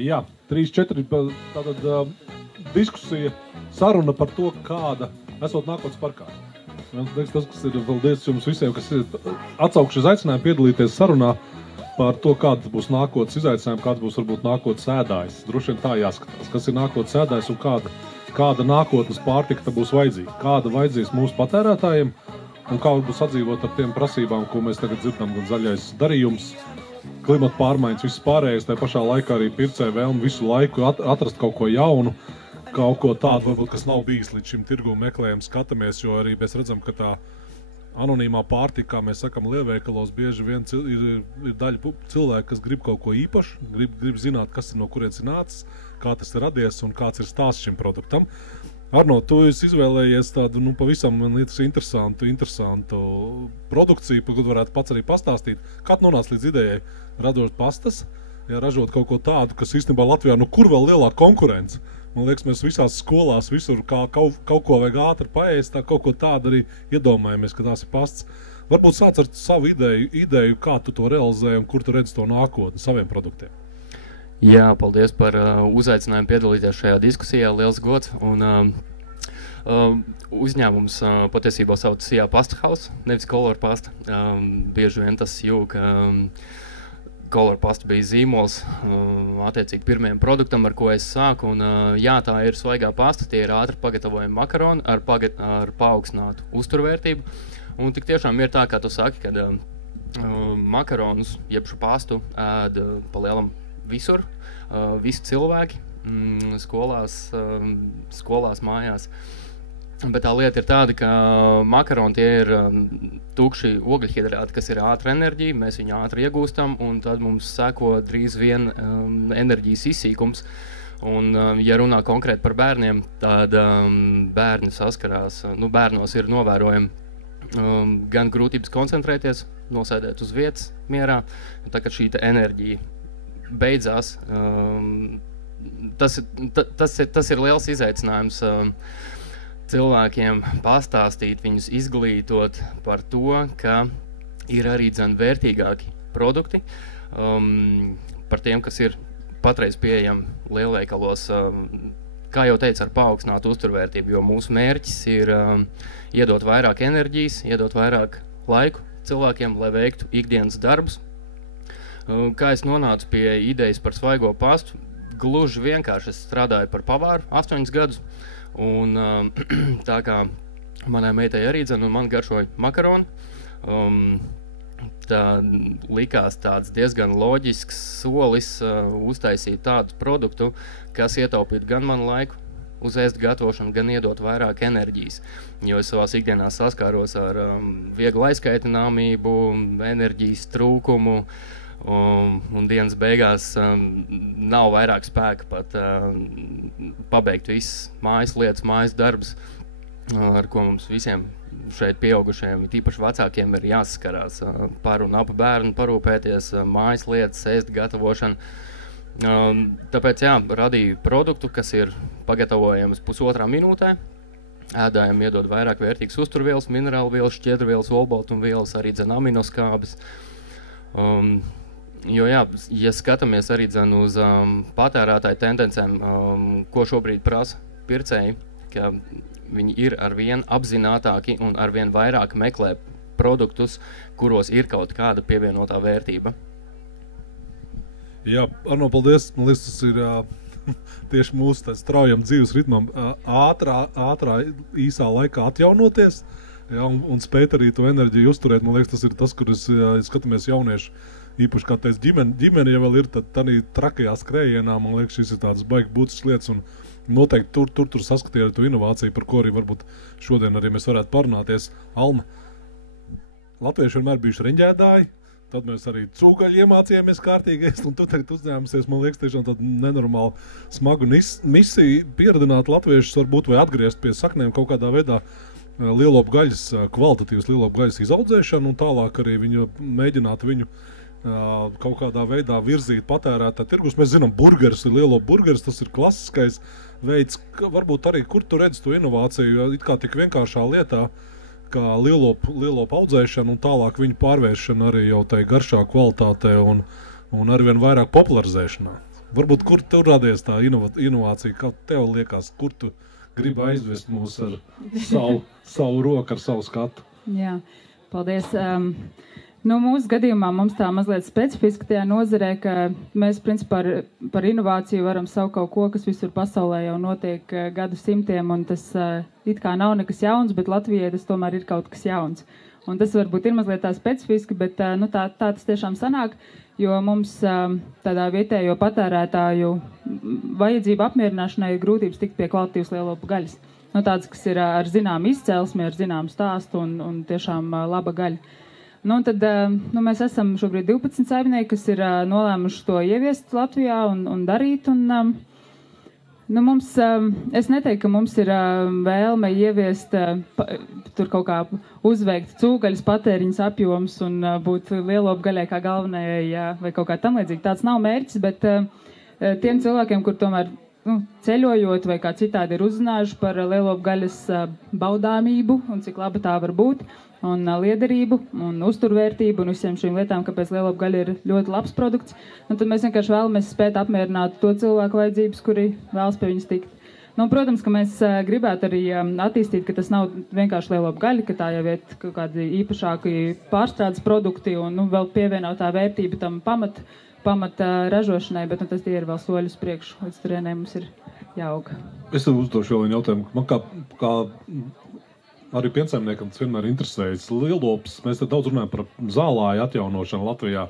Jā, 3-4 tātad diskusija, saruna par to, kāda esot nākotnes parkā. Man liekas, tas, kas ir paldies jums visiem, kas ir atsaukšu uz aicinājumu piedalīties sarunā par to, kāds būs nākotnes izaicinājumi, kāds būs varbūt nākotnes ēdājs. Droši vien tā jāskatās, kas ir nākotnes ēdājs un kāda nākotnes pārtika būs vajadzīga. Kāda vajadzīs mūsu patērētājiem un kā būs sadzīvot ar tiem prasībām, ko mēs tagad dzirdam, gan zaļais darījums, klimata pārmaiņas, viss pārējais, tā pašā laikā arī pircēja vēlmi visu laiku atrast kaut ko jaunu, kaut ko tādu, varbūt, kas nav bijis līdz šim tirgu meklējam, skatāmies, jo arī mēs redzam, ka tā anonīmā pārtika, kā mēs sakam, lielveikalos bieži vien ir daļa cilvēku, kas grib kaut ko īpašu, grib zināt, kas ir no kurienes ir nācis, kā tas ir radies un kāds ir stāsts šim produktam. Arno, tu esi izvēlējies tādu, pavisam, man liekas, interesantu produkciju, par ko varētu pats arī pastāstīt. Kā tu nonāc līdz idejai radot pastas, ražot kaut ko tādu, kas īstenībā Latvijā, kur vēl lielāka konkurence? Man liekas, mēs visās skolās, visur kaut ko vajag ātri paēst, tā kaut ko tādu arī iedomājamies, ka tās ir pastas. Varbūt sāc ar savu ideju, kā tu to realizēji un kur tu redzi to nākotni saviem produktiem. Jā, paldies par uzaicinājumu piedalīties šajā diskusijā, liels gods. Un, uzņēmums patiesībā sauc Sijā Pasta House, nevis Color Pasta. Bieži vien tas jūg, Color Pasta bija zīmols attiecīgi pirmajam produktam, ar ko es sāku. Un, jā, tā ir svaigā pasta, tie ir ātri pagatavojami makaroni ar paaugstinātu uzturvērtību. Un tik tiešām ir tā, kā tu saki, kad makaronus, jeb šo pastu ēd pa lielam visur, visi cilvēki, skolās, mājās. Bet tā lieta ir tāda, ka makaroni tie ir tukši ogļhidrāti, kas ir ātra enerģija, mēs viņu ātri iegūstam, un tad mums seko drīz vien enerģijas izsīkums. Un, ja runā konkrēti par bērniem, tad bērni saskarās, bērnos ir novērojami gan grūtības koncentrēties, nosēdēt uz vietas mierā, tā kā šī enerģija beidzās. Tas ir liels izaicinājums cilvēkiem pastāstīt, viņus izglītot par to, ka ir arī vērtīgāki produkti par tiem, kas ir patreiz pieejami lielveikalos, kā jau teicu, ar paaugstinātu uzturvērtību, jo mūsu mērķis ir iedot vairāk enerģijas, iedot vairāk laiku cilvēkiem, lai veiktu ikdienas darbus. Kā es nonācu pie idejas par svaigo pastu, gluži vienkārši es strādāju par pavāru 8 gadus, un tā kā manai meitai arī un man garšoja makaroni, tā likās tāds diezgan loģisks solis uztaisīt tādu produktu, kas ietaupītu gan manu laiku uz ēst gatavošanu, gan iedot vairāk enerģijas. Jo es savās ikdienās saskāros ar vieglu aizkaitināmību, enerģijas trūkumu, un dienas beigās nav vairāk spēka pat pabeigt visas mājas lietas, mājas darbus, ar ko mums visiem šeit pieaugušajiem, tīpaši vecākiem, ir jāsaskarās par un ap bērnu, parūpēties, mājas lietas, ēst gatavošanu. Tāpēc, jā, radīju produktu, kas ir pagatavojams 1,5 minūtē. Ēdājiem iedod vairāk vērtīgas uzturvielas, minerālvielas, šķiedrvielas, olbaltumvielas, arī aminoskābes. Jo, jā, ja skatāmies arī uz patērētāju tendencēm, ko šobrīd prasa pircēji, ka viņi ir arvien apzinātāki un arvien vairāk meklē produktus, kuros ir kaut kāda pievienotā vērtība. Jā, Arno, paldies. Man liekas, tas ir tieši mūsu straujam dzīves ritmam ātrā, īsā laikā atjaunoties, jā, un spēt arī to enerģiju uzturēt. Man liekas, tas ir tas, kur skatāmies jaunieši. Īpaši, kā teic, ģimene, ja vēl ir tādā trakajā skrējienā, man liekas, šis ir tāds baigi būtisks lietas, un noteikti tur saskatīja to inovāciju, par ko arī varbūt šodien arī mēs varētu parunāties. Alma, latvieši vienmēr bijuši reņģēdāji, tad mēs arī cūgaļi iemācījāmies kārtīgi ēst, un tu tagad uzņēmusies, man liekas, tiešām tādu nenormālu smagu misiju pieradināt latviešus varbūt vai atgriezt pie saknēm kaut kādā veidā lielopgaļas, kvalitatīvas lielopgaļas izaudzēšanu, un tālāk arī mēģināt viņu kaut kādā veidā virzīt patērētā tirgus. Mēs zinām, burgeris ir lielo burgeris, tas ir klasiskais veids, varbūt arī, kur tu redzi to inovāciju, it kā tik vienkāršā lietā, kā lielopu audzēšana un tālāk viņu pārvēršana arī jau tai garšā kvalitātē un arvien vairāk popularizēšanā. Varbūt, kur tev radies tā inovācija, kā tev liekas, kur tu gribi aizvest mūs ar savu roku, ar savu skatu? Jā, paldies. Mūsu gadījumā mums tā mazliet specifiski tajā nozarē, ka mēs principā par inovāciju varam saukt kaut ko, kas visur pasaulē jau notiek gadu simtiem, un tas it kā nav nekas jauns, bet Latvijai tas tomēr ir kaut kas jauns. Un tas varbūt ir mazliet tā specifiski, bet tā tas tiešām sanāk, jo mums tādā vietējo patērētāju vajadzību apmierināšanai ir grūtības tikt pie kvalitatīvas lielopu gaļas. Tāds, kas ir ar zinām izcelsmi, ar zinām stāstu un tiešām laba gaļa. Tad mēs esam šobrīd 12 saimnieki, kas ir nolēmuši to ieviest Latvijā un darīt. Es neteiktu, ka mums ir vēlme ieviest, tur kaut kā uzveikt cūgaļas patēriņas apjoms un būt lielopu gaļai kā galvenajai vai kaut kā tam līdzīgi. Tāds nav mērķis, bet tiem cilvēkiem, kur tomēr ceļojot vai kā citādi ir uzzinājuši par lielopu gaļas baudāmību un cik laba tā var būt, un liederību, un uzturvērtību, un visiem šīm lietām, kāpēc lielopu gaļa ir ļoti labs produkts. Tad mēs vienkārši vēlamies spēt apmierināt to cilvēku vajadzības, kuri vēlas pie viņas tikt. Protams, ka mēs gribētu arī attīstīt, ka tas nav vienkārši lielopu gaļa, ka tā jau ir kaut kādi īpašāki pārstrādes produkti un vēl pievienotā vērtība tam pamat ražošanai, bet tas tie ir vēl soļus priekš, līdz turienei mums ir jāaug. Es tev uzdošu vēl vienu jautājumu. Man kā arī piensaimniekam tas vienmēr interesējas. Lielops, mēs te daudz runājam par zālāju atjaunošanu Latvijā.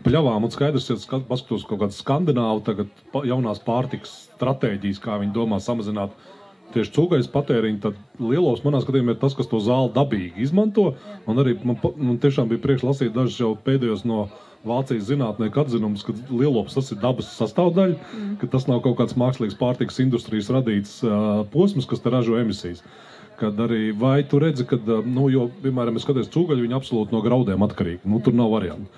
Pļavām un skaidrs, ja paskatos kaut kādu skandināvu, tagad jaunās pārtikas stratēģijas, kā viņi domā samazināt tieši cūgaļas patēriņu, tad lielops manā skatījumā ir tas, kas to zāli dabīgi izmanto. Un arī man tiešām bija priekš lasīt dažus jau pēdējos no Vācijas zinātnieku atzinumus, ka lielops tas ir dabas sastāvdaļa, ka tas nav kaut kāds mākslīgs pārtikas industrijas radīts posms, kas te ražo emisijas. Kad arī, vai tu redzi, kad, jo, piemēram, es skaties cūgaļu, viņi absolūti no graudiem atkarīgi, tur nav variantu.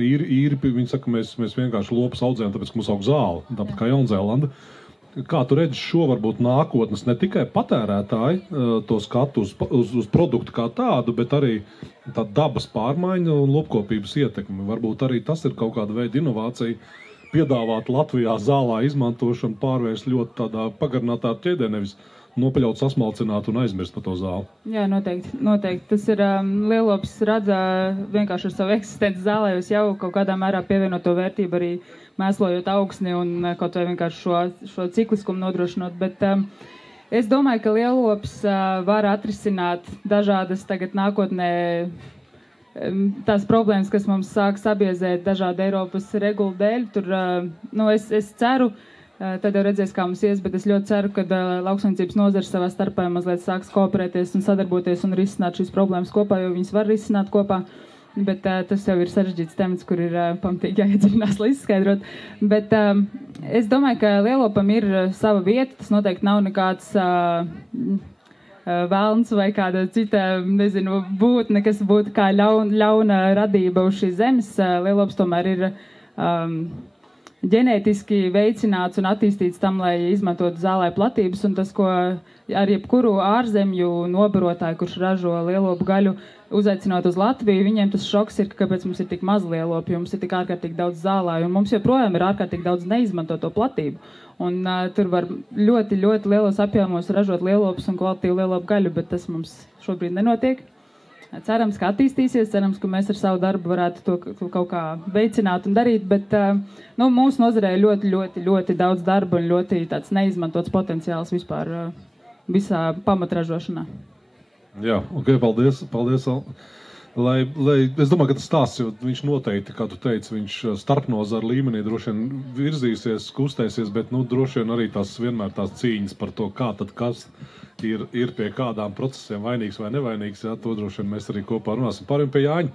Īri, viņi saka, mēs vienkārši lopus audzējam, tāpēc, ka mums aug zāle, tāpat kā Jaunzēlanda. Kā tu redzi šo varbūt nākotnes, ne tikai patērētāji to skatu uz produktu kā tādu, bet arī tā dabas pārmaiņa un lopkopības ietekme. Varbūt arī tas ir kaut kāda veida inovācija, piedāvāt Latvijā zālā izmantošanu, pārvērst ļoti tādā pagarinātā ķēdē, nevis nopaļaut, sasmalcināt un aizmirst par to zāli. Jā, noteikti. Tas ir lielops rada vienkārši ar savu eksistenci zālē, jūs jau kaut kādā mērā pievienot to vērtību arī mēslojot augsni un kaut vai vienkārši šo cikliskumu nodrošinot. Bet es domāju, ka lielops var atrisināt dažādas tagad nākotnē tās problēmas, kas mums sāk sabiezēt dažādu Eiropas regulu dēļ. Tur, es ceru, tad jau redzēs, kā mums ies, bet es ļoti ceru, ka lauksaimniecības nozars savā starpā mazliet sāks kooperēties un sadarboties un risināt šīs problēmas kopā, jo viņas var risināt kopā. Bet tas jau ir sarežģīts temats, kur ir pamatīgi jāiedziļinās, lai izskaidrot. Bet es domāju, ka lielopam ir sava vieta, tas noteikti nav nekāds vēlns vai kāda cita, būtne, kas būtu kā ļauna radība uz šīs zemes. Lielops tomēr ir ģenētiski veicināts un attīstīts tam, lai izmantotu zālē platības, un tas, ko ar jebkuru ārzemju nobarotāju, kurš ražo lielopu gaļu, uzaicinot uz Latviju, viņiem tas šoks ir, kāpēc mums ir tik maz lielopu, jo mums ir tik ārkārtīgi daudz zālāju, un mums joprojām ir ārkārtīgi daudz neizmantoto platību. Un tur var ļoti, ļoti lielos apjomos ražot lielopus un kvalitīvu lielopu gaļu, bet tas mums šobrīd nenotiek. Cerams, ka attīstīsies, cerams, ka mēs ar savu darbu varētu to kaut kā veicināt un darīt, bet mūsu nozarē ir ļoti, ļoti, ļoti daudz darba un ļoti tāds neizmantots potenciāls vispār visā pamatražošanā. Jā, ok, paldies. Es domāju, ka tas stāsts, jo viņš noteikti, kā tu teici, viņš starpnozara līmenī droši vien virzīsies, kustēsies, bet droši vien arī vienmēr tās cīņas par to, kā tad kas ir pie kādām procesiem vainīgs vai nevainīgs, jā, to droši vien mēs arī kopā runāsim. Pārējiem pie Jāņa,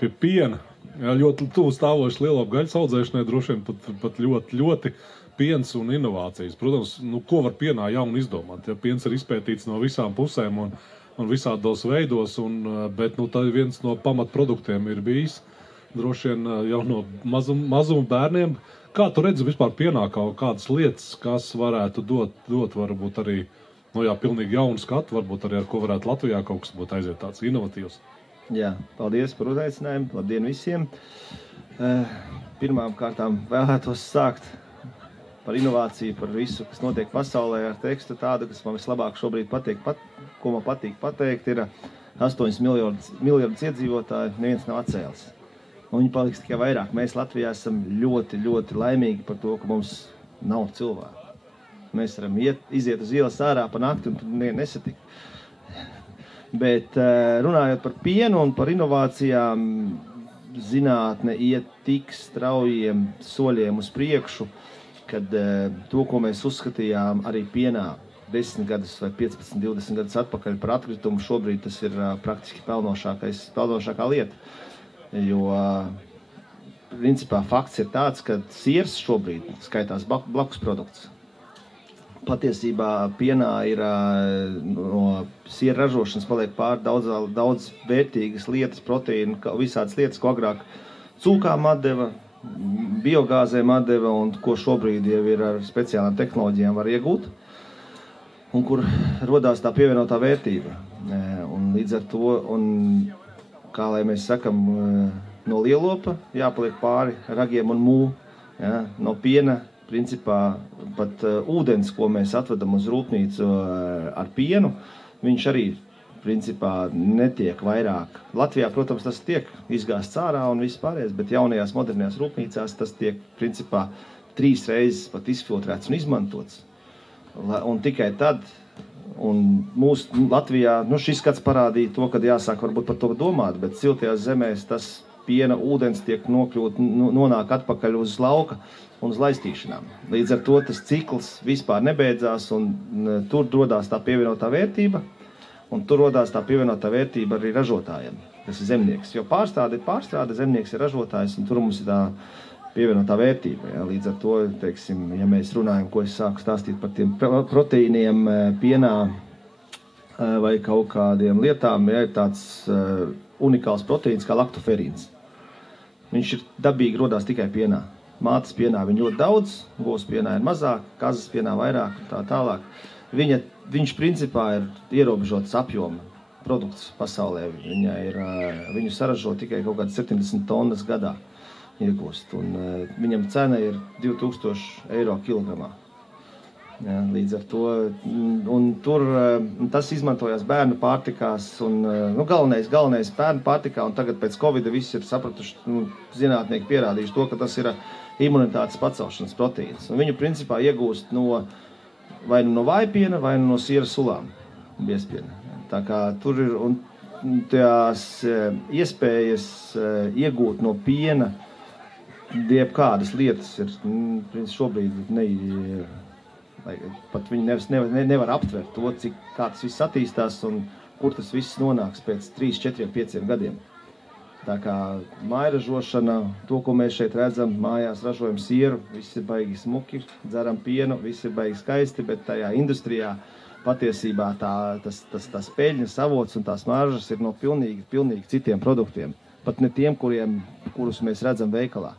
pie piena, jā, ļoti tuvu stāvoši lielopu gaļas audzēšanai, droši vien pat ļoti, ļoti piens un inovācijas. Protams, ko var pienā jaunu izdomāt, ja piens ir izpētīts no visām pusēm un visādos veidos, bet tā viens no pamatproduktiem ir bijis droši vien jau no mazuma bērniem. Kā tu redzi vispār pienā kaut kādas lietas, kas varētu dot varbūt arī pilnīgi jaunu skatu, varbūt arī ar ko varētu Latvijā kaut kas būtu aiziet tāds inovatīvs? Jā, paldies par uzaicinājumu. Labdien visiem! pirmām kārtām vēlētos sākt par inovāciju, par visu, kas notiek pasaulē ar tekstu tādu, kas man vislabāk šobrīd patīk, ko man patīk pateikt, ir 8 miljardus iedzīvotāju, neviens nav atcēlis. Un viņi paliks tikai vairāk. Mēs Latvijā esam ļoti, ļoti laimīgi par to, ka mums nav cilvēku. Mēs varam iziet uz ielas ārā pa nakti un tur nesatikt. Bet runājot par pienu un par inovācijām, zinātne iet tik straujiem soļiem uz priekšu, kad to, ko mēs uzskatījām arī pienā 10 gadus vai 15, 20 gadus atpakaļ par atkritumu, šobrīd tas ir praktiski pelnošākā lieta. Jo, principā, fakts ir tāds, ka siers šobrīd skaitās blakus produkts. Patiesībā pienā ir no siera ražošanas paliek pār daudz vērtīgas lietas, proteīnu, visādas lietas, ko agrāk cūkām atdeva, biogāzēm atdeva un ko šobrīd jau ir ar speciālām tehnoloģijām var iegūt un kur rodās tā pievienotā vērtība. Un līdz ar to, un, kā lai mēs sakam, no lielopa jāpaliek pāri ragiem un mū, ja, no piena. Principā pat ūdens, ko mēs atvedam uz rūpnīcu ar pienu, viņš arī principā netiek vairāk. Latvijā, protams, tas tiek izgāsts ārā un viss pārējais, bet jaunajās modernajās rūpnīcās tas tiek principā 3 reizes pat izfiltrēts un izmantots. Un tikai tad, un mūsu Latvijā, šis skats parādīja to, kad jāsāk varbūt par to domāt, bet siltajās zemēs tas piena ūdens tiek nonāk atpakaļ uz lauka un uz laistīšanām. Līdz ar to tas cikls vispār nebeidzās, un tur rodās tā pievienotā vērtība, un tur rodās tā pievienotā vērtība arī ražotājiem, kas ir zemnieks. Jo pārstrāde ir pārstrāde, zemnieks ir ražotājs, un tur mums ir tā pievienotā vērtība. Ja? Līdz ar to, teiksim, ja mēs runājam, ko es sāku stāstīt par tiem proteīniem pienā vai kaut kādiem lietām, ja, ir tāds unikāls proteīns kā laktoferīns. Viņš ir dabīgi rodās tikai pienā. Mātes pienā viņa ļoti daudz, govs pienā ir mazāk, kazas pienā vairāk un tā tālāk. Viņš principā ir ierobežots apjoma produkts pasaulē. Viņu saražo tikai kaut kāds 70 tonnas gadā iegūst. Un viņam cena ir 2000 eiro kilogramā. Ja, līdz ar to, un tur tas izmantojās bērnu pārtikās, un galvenais bērnu pārtikā, un tagad pēc Covida visi ir sapratuši, zinātnieki pierādījuši to, ka tas ir imunitātes pacelšanas proteīns. Un viņu principā iegūst vai no vājpiena, vai no siera sulām, biezpiena. Tā kā tur ir, un tās iespējas iegūt no piena jebkādas lietas ir šobrīd pat viņi nevar aptvert to, kā tas viss attīstās un kur tas viss nonāks pēc 3, 4, 5 gadiem. Tā kā mājražošana, to, ko mēs šeit redzam, mājās ražojam sieru, viss ir baigi smuki, dzeram pienu, viss ir baigi skaisti, bet tajā industrijā patiesībā tās peļņas avots un tās maržas ir no pilnīgi citiem produktiem. Pat ne tiem, kurus mēs redzam veikalā.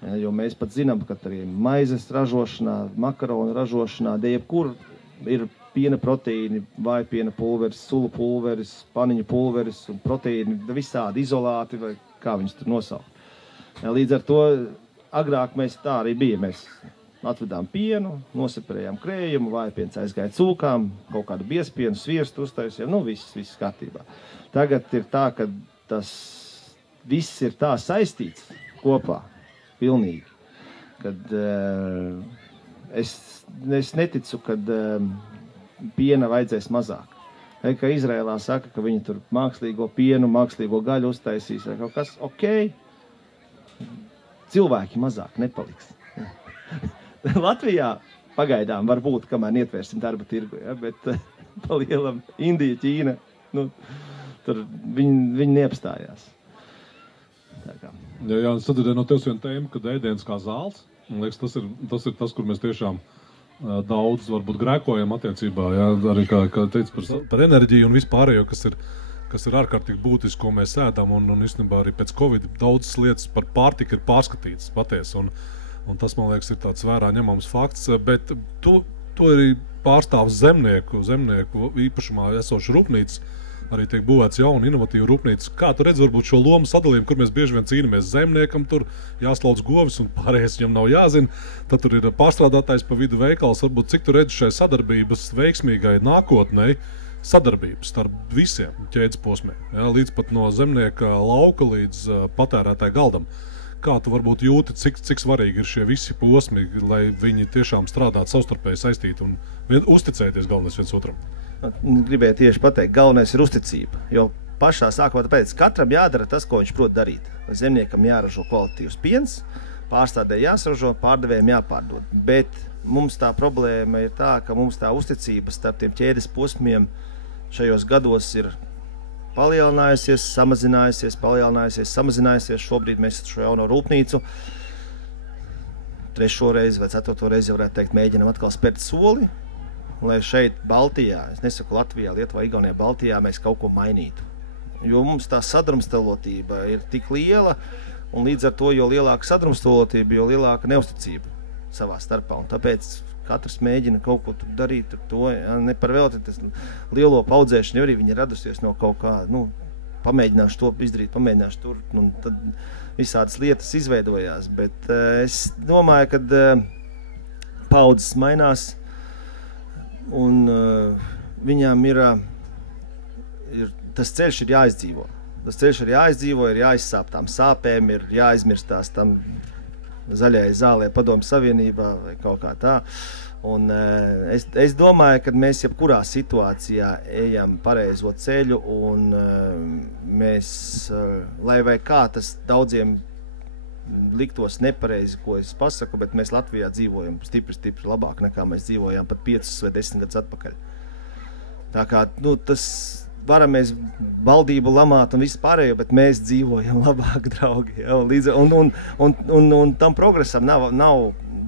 Ja, jo mēs pat zinām, ka arī maizes ražošanā, makaronu ražošanā, jebkur ir piena proteīni, vājpiena pulveris, sulu pulveris, paniņu pulveris un proteīni, visādi izolāti, vai kā viņus tur nosaukt. Ja, līdz ar to agrāk mēs tā arī bija. Mēs atvedām pienu, noseparējām krējumu, vājpiens aizgāja cūkām, kaut kādu biezpienu, svierstu uztaisījām, viss kārtībā. Tagad ir tā, ka tas viss ir tā saistīts kopā. Pilnīgi. Kad es neticu, kad piena vajadzēs mazāk. Ka Izrēlā saka, ka viņi tur mākslīgo pienu, mākslīgo gaļu uztaisīs vai kaut kas. Ok, cilvēki mazāk nepaliks. Latvijā pagaidām var būt, kamēr ietvērsim darba tirgu, ja? Bet pa lielam Indija, Ķīna, tur viņi neapstājās. Jā, es sadzirdēju no tevis vienu tēmu, kad ēdiens kā zāles. Man liekas, tas ir tas, kur mēs tiešām daudz varbūt grēkojam attiecībā. Jā, arī kā teica par enerģiju un vispārējo, kas ir ārkārtīgi būtiski, ko mēs ēdam. Un īstenībā arī pēc Covid daudzas lietas par pārtiku ir pārskatītas patiesi. Un tas, man liekas, ir tāds vērā ņemams fakts. Bet to arī pārstāv zemnieku īpašumā esošu rūpnīcu arī tiek būvēts jauna, inovatīva rūpnīca. Kā tu redzi varbūt šo lomu sadalījumu, kur mēs bieži vien cīnamies zemniekam, tur jāslauc govis un pārējais viņam nav jāzina, tad tur ir pārstrādātājs pa vidu veikals. Varbūt cik tu redzi šai sadarbības veiksmīgai nākotnei, sadarbības starp visiem ķēdes posmiem, ja, līdz pat no zemnieka lauka līdz patērētāja galdam. Kā tu varbūt jūti, cik svarīgi ir šie visi posmi, lai viņi tiešām strādātu savstarpēji saistīti un uzticēties galvenais viens otram? Gribēju tieši pateikt, galvenais ir uzticība, jo pašā sākumā tāpēc katram jādara tas, ko viņš prot darīt. Zemniekam jāražo kvalitīvs piens, pārstādē jāsražo, pārdevējiem jāpārdod. Bet mums tā problēma ir tā, ka mums tā uzticība starp tiem ķēdes posmiem šajos gados ir palielinājusies, samazinājusies. Šobrīd mēs šo jauno rūpnīcu 3. reizi vai 4. reizi, varētu teikt, mēģinam atkal spērt soli, lai šeit Baltijā, es nesaku Latvijā, Lietuvā, Igaunijā, Baltijā mēs kaut ko mainītu. Jo mums tā sadrumstalotība ir tik liela, un līdz ar to, jo lielāka sadrumstalotība, jo lielāka neusticība savā starpā. Un tāpēc katrs mēģina kaut ko darīt ar to, ja, ne par velti, tas lielo paudzēšanu arī viņi radusies no kaut kā, pamēģināšu to izdarīt, pamēģināšu tur, un tad visādas lietas izveidojās, bet es domāju, ka paudzes mainās, un viņām ir tas ceļš ir jāizdzīvo. Tas ceļš ir jāizdzīvo, ir jāizsāp tām sāpēm, ir jāizmirstās tam zaļajai zālē Padomju Savienībā vai kaut kā tā. Un es domāju, ka mēs jebkurā situācijā ejam pareizo ceļu un mēs, lai vai kā tas daudziem liktos nepareizi, ko es pasaku, bet mēs Latvijā dzīvojam stipri labāk nekā mēs dzīvojām pat 5 vai 10 gadus atpakaļ. Tā kā, tas varam mēs valdību lamāt un visu pārējo, bet mēs dzīvojam labāk, draugi. Ja, un tam progresam nav,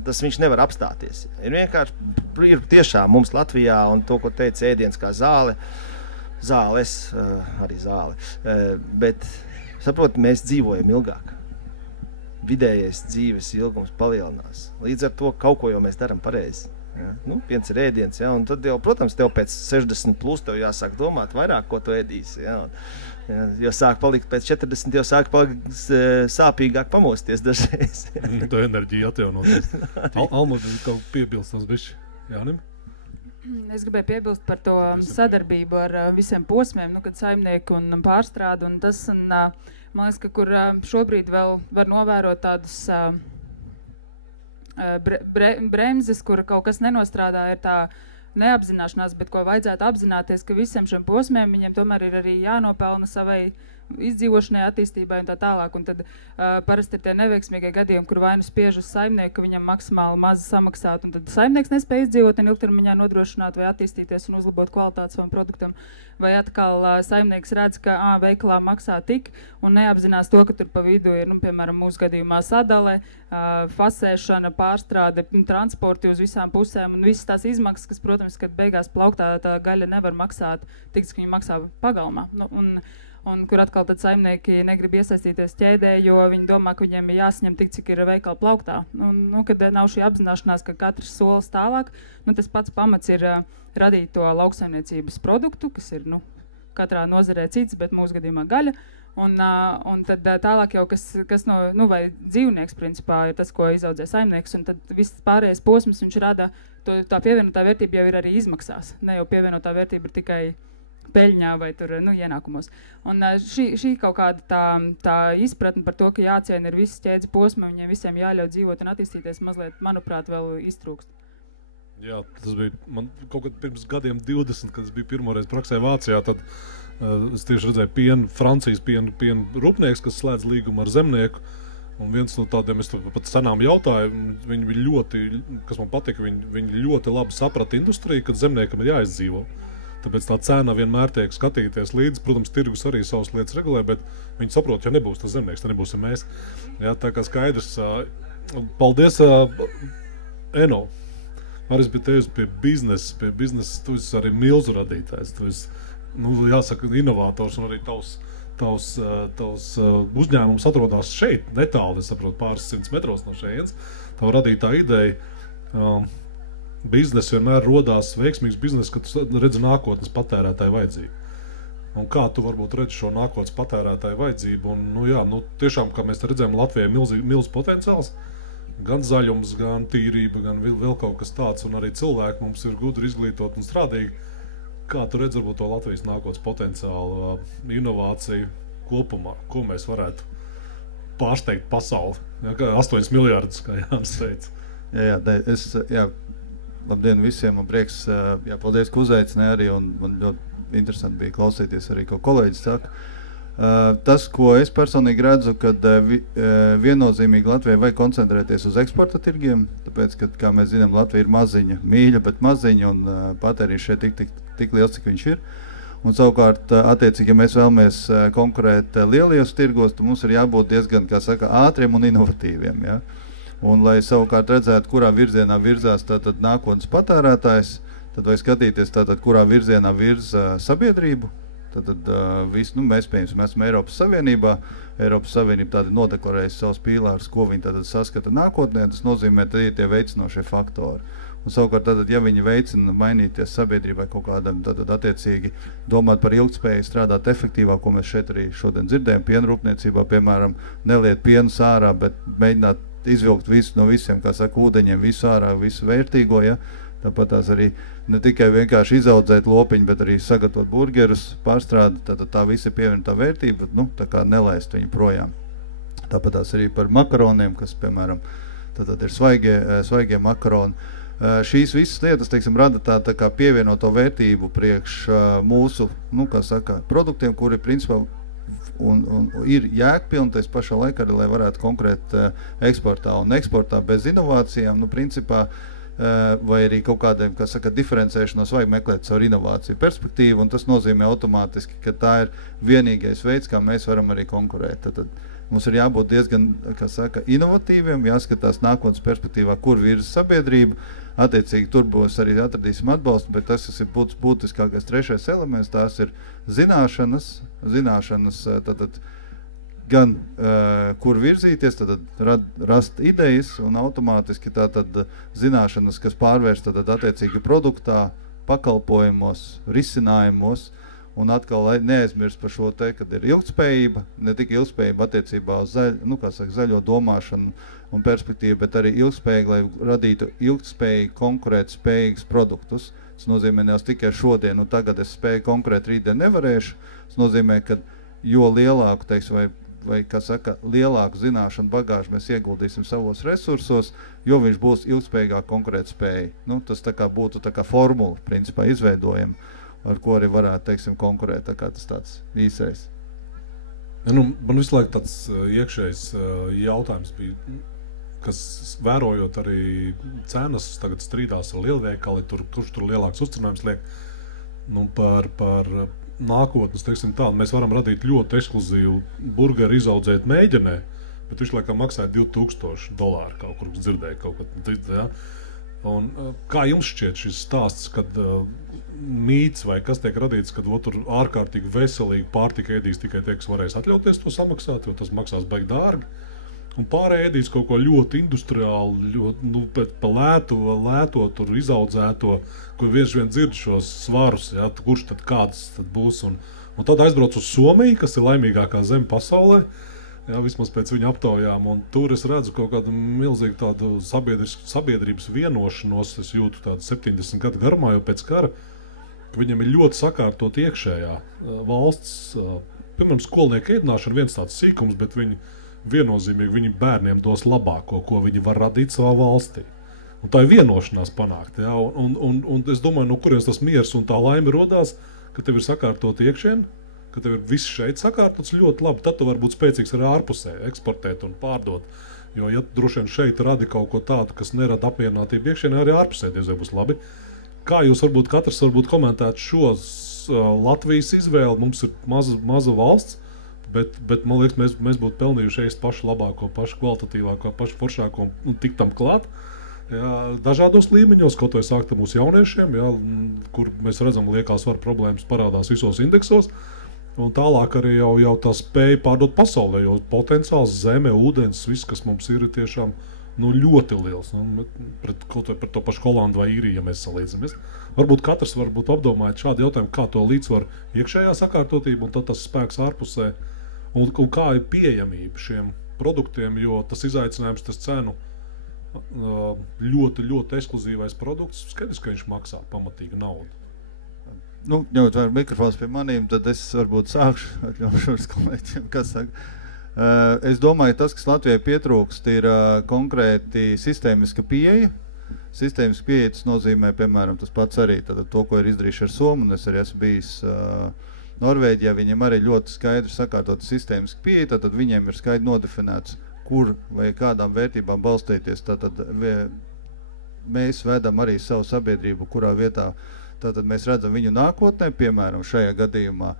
tas viņš nevar apstāties. Ir vienkārši, ir tiešām mums Latvijā, un to, ko teica ēdiens kā zāles, arī zāle, bet, saprot, mēs dzīvojam ilgāk. Vidējais dzīves ilgums palielinās. Līdz ar to kaut ko jau mēs daram pareizi. Ja, piens ir ēdiens, ja, un tad jau, protams, tev pēc 60 plus tev jāsāk domāt vairāk, ko tu ēdīsi, ja, jo sāk palikt pēc 40, jau sāk palikt sāpīgāk pamosties dažreiz. To enerģiju atjaunoties. Alma, kaut piebilstams bišķi, Jānim? Es gribēju piebilst par to sadarbību ar visiem posmiem, kad saimnieki un pārstrādi, un tas, un, man liekas, ka kur šobrīd vēl var novērot tādus bremzes, kur kaut kas nenostrādā, ir tā neapzināšanās, bet ko vajadzētu apzināties, ka visiem šiem posmiem viņiem tomēr ir arī jānopelna savai izdzīvošanai, attīstībai un tā tālāk. Un tad parasti ir tie neveiksmīgie gadījumi, kur vai nu spiež uz saimnieku, ka viņam maksimāli maz samaksāt, un tad saimnieks nespēj izdzīvot un ilgtermiņā nodrošināt vai attīstīties un uzlabot kvalitāti savam produktam. Vai atkal saimnieks redz, ka veikalā maksā tik un neapzinās to, ka tur pa vidu ir, piemēram, mūsu gadījumā sadale, fasēšana, pārstrāde, transporti uz visām pusēm un visas tās izmaksas, kas, protams, kad beigās plauktā tā gaļa nevar maksāt, tiks, ka viņi maksā pagalmā. Un kur atkal tad saimnieki negrib iesaistīties ķēdē, jo viņi domā, ka viņiem ir jāsaņem tik, cik ir veikala plauktā. Kad nav šī apzināšanās, ka katrs solis tālāk, tas pats pamats ir radīt to lauksaimniecības produktu, kas ir katrā nozarē cits, bet mūsu gadījumā gaļa. Un tad tālāk jau, kas vai dzīvnieks principā ir tas, ko izaudzē saimnieks, un tad viss pārējais posms viņš rada, tā pievienotā vērtība jau ir arī izmaksās. Ne jau pievienotā vērtība ir tikai peļņā vai tur, ienākumos. Un šī kaut kāda tā izpratne par to, ka jāciena ir visas ķēdes posmi, viņiem visiem jāļauj dzīvot un attīstīties, mazliet, manuprāt, vēl iztrūkst. Jā, tas bija man kaut kad pirms gadiem 20, kad es biju pirmoreiz praksē Vācijā, tad es tieši redzēju Francijas pienu rūpnieks, kas slēdz līgumu ar zemnieku, un viens no tādiem, es pat senām jautāju, viņi bija ļoti, kas man patika, viņi ļoti labi saprata industriju, kad zemniekam ir jāizdzīvo. Tāpēc tā cena vienmēr tiek skatīties līdzi. Protams, tirgus arī savas lietas regulē, bet viņi saprot, ja nebūs tas zemnieks, tad nebūsim mēs. Jā, tā kā skaidrs. Paldies, Eno. Arī bija tevis pie biznesa. Tu esi arī milzu radītājs. Tu esi, jāsaka, inovators un arī tavs uzņēmums atrodas šeit, netālu, es saprotu, pāris 100 metros no šejienes. Tava radītā ideja. Biznesa vienmēr rodās veiksmīgs bizness, kad tu redzi nākotnes patērētāju vajadzību. Un kā tu varbūt redzi šo nākotnes patērētāju vajadzību? Un, tiešām, kā mēs redzējām, Latvijai milz potenciāls. Gan zaļums, gan tīrība, gan vēl kaut kas tāds. Un arī cilvēki mums ir gudri izglītot un strādīgi. Kā tu redzi varbūt to Latvijas nākotnes potenciālu, inovāciju kopumā? Ko mēs varētu pārsteigt pasauli? 8 miljardus, kā Jānis teica. Labdien visiem, man prieks, paldies, ka uzaicināja arī, un man ļoti interesanti bija klausīties arī, ko kolēģis saka. Tas, ko es personīgi redzu, kad viennozīmīgi Latvijai vajag koncentrēties uz eksporta tirgiem, tāpēc, ka, kā mēs zinām, Latvija ir maziņa, mīļa, bet maziņa, un patēriņš šeit tik liels, cik viņš ir. Un savukārt, attiecīgi, ja mēs vēlamies konkurēt lielajos tirgos, tad mums ir jābūt diezgan, kā saka, ātriem un inovatīviem, ja? Un, lai savukārt redzētu, kurā virzienā virzās tātad nākotnes patērētājs, tad vai skatīties tātad, kurā virzienā virza sabiedrību, tad mēs, piemēram, esam Eiropas Savienībā. Eiropas Savienība tādi nodeklarējas savus pīlārus, ko viņi tātad saskata nākotnē, tas nozīmē, ka tie veicinošie faktori. Un savukārt, tātad, ja viņi veicina mainīties sabiedrībai kaut kādam, tad attiecīgi domāt par ilgtspēju, strādāt efektīvāk, ko mēs šeit arī šodien dzirdējam, pienrūpniecībā, piemēram, neliet pienu sārā, bet mēģināt izvilkt visu no visiem, kā saka, ūdeņiem, visu ārā, visu vērtīgo, ja? Tāpat tās arī ne tikai vienkārši izaudzēt lopiņu, bet arī sagatavot burgerus, pārstrādāt, tad tā visa ir pievienotā vērtība, tā kā nelaist viņu projām. Tāpat tās arī par makaroniem, kas, piemēram, tad ir svaigie makaroni. Šīs visas lietas, teiksim, rada tā kā pievienoto vērtību priekš mūsu, kā saka, produktiem, kuri principā un ir jēgpilni tais pašā laikā, lai varētu konkurēt eksportā. Un eksportā bez inovācijām, principā, vai arī kaut kādiem, kā saka, diferencēšanos vajag meklēt savu inovāciju perspektīvu, un tas nozīmē automātiski, ka tā ir vienīgais veids, kā mēs varam arī konkurēt. Tad mums ir jābūt diezgan, kā saka, inovatīviem, jāskatās nākotnes perspektīvā, kur virza sabiedrība. Attiecīgi, tur būs arī atradīsim atbalstu, bet tas ir būtiskākais trešais elements, tās ir zināšanas, tātad gan kur virzīties, tad rast idejas un automātiski tātad zināšanas, kas pārvērst tātad attiecīgi produktā, pakalpojumos, risinājumos, un atkal neaizmirst par šo te, kad ir ilgtspējība, ne tikai ilgtspējība attiecībā uz zaļo domāšanu un perspektīvu, bet arī ilgtspējīgi, lai radītu ilgtspējīgi, konkurēt spējīgus produktus. Tas nozīmē, ne tikai šodien, un tagad es spēju konkurēt, rītdien nevarēšu. Tas nozīmē, ka jo lielāku, teiksim, vai kā saka, lielāku zināšanu bagāžu mēs ieguldīsim savos resursos, jo viņš būs ilgtspējīgāk konkurēt spēja. Tas tā kā būtu tā kā formula, principā, izveidojama, ar ko arī varētu, teiksim, konkurēt, tā kā tas tāds īsais. Man visu laiku tāds iekšējs jautājums bija, kas vērojot arī cenas, tagad strīdās ar lielveikali, kurš tur lielāks uzcinājums liek, par nākotnes, teiksim tā, mēs varam radīt ļoti ekskluzīvu burgeru izaudzēt Mēģenē, bet viņš laikam maksāja $2000 kaut kur dzirdēja kaut ko, ja? Un kā jums šķiet šis stāsts, kad mīts vai kas tiek radīts, kad tur ārkārtīgi veselīgi pārtika ēdīs tikai tie, kas varēs atļauties to samaksāt, jo tas maksās baigi dārgi, un pārējie ēdīs kaut ko ļoti industriāli, ļoti, pa lēto, tur izaudzēto, kur viens vien dzird šos svarus, ja, kurš tad kāds tad būs, un tad aizbrauc uz Somiju, kas ir laimīgākā zeme pasaulē, jā, vismaz pēc viņa aptaujām, un tur es redzu kaut kādu milzīgu tādu sabiedrības vienošanos, es jūtu tādu 70 gadu garumā jau pēc kara, ka viņam ir ļoti sakārtot iekšējā valsts, piemēram, skolnieku ēdināšana viens tāds sīkums, bet viņi viennozīmīgi viņi bērniem dos labāko, ko viņi var radīt savā valstī. Un tā ir vienošanās panākt, jā, un es domāju, no kurienes tas miers un tā laime rodās, ka tev ir sakārtot iekšieni, ka tev ir viss šeit sakārtots ļoti labi, tad tu vari būt spēcīgs arī ārpusē, eksportēt un pārdot. Jo, ja droši vien šeit radi kaut ko tādu, kas nerada apmierinātību iekšienē, arī ārpusē diezvēl būs labi. Kā jūs katrs komentētu šos Latvijas izvēli? Mums ir maza valsts, bet man liekas, mēs būtu pelnījuši ēst pašu labāko, pašu kvalitatīvāko, pašu foršāko un tik tam klāt. Jā, dažādos līmeņos, kaut vai sākt ar mūsu jauniešiem, jā, kur mēs redzam liekā svara problēmas parādās visos indeksos. Un tālāk arī jau tā spēja pārdot pasaulē, jo potenciāls zeme, ūdens, viss, kas mums ir tiešām ļoti liels. Kaut vai par to pašu Holandu vai Īriju, ja mēs salīdzamies. Varbūt katrs varbūt apdomājot šādu jautājumu, kā to līdzsvaru iekšējā sakārtotība un tad tas spēks ārpusē. Un kā ir pieejamība šiem produktiem, jo tas izaicinājums, tas cenu ļoti, ļoti ekskluzīvais produkts, skaidrs, ka viņš maksā pamatīgu naudu. Nu, ņemot vērā mikrofons pie manīm, tad es varbūt sākšu atļaušos kolēģiem, kas saka. Es domāju, tas, kas Latvijai pietrūkst, ir konkrēti sistēmiska pieeja. Sistēmiska pieeja, tas nozīmē, piemēram, tas pats arī to, ko ir izdarījuši ar Somu, un es arī esmu bijis Norvēģijā, viņiem arī ļoti skaidri sakārtot sistēmiska pieeja, tad viņiem ir skaidri nodefinēts, kur vai kādām vērtībām balstīties. Tātad mēs vedam arī savu sabiedrību, kurā vietā tātad mēs redzam viņu nākotnē, piemēram, šajā gadījumā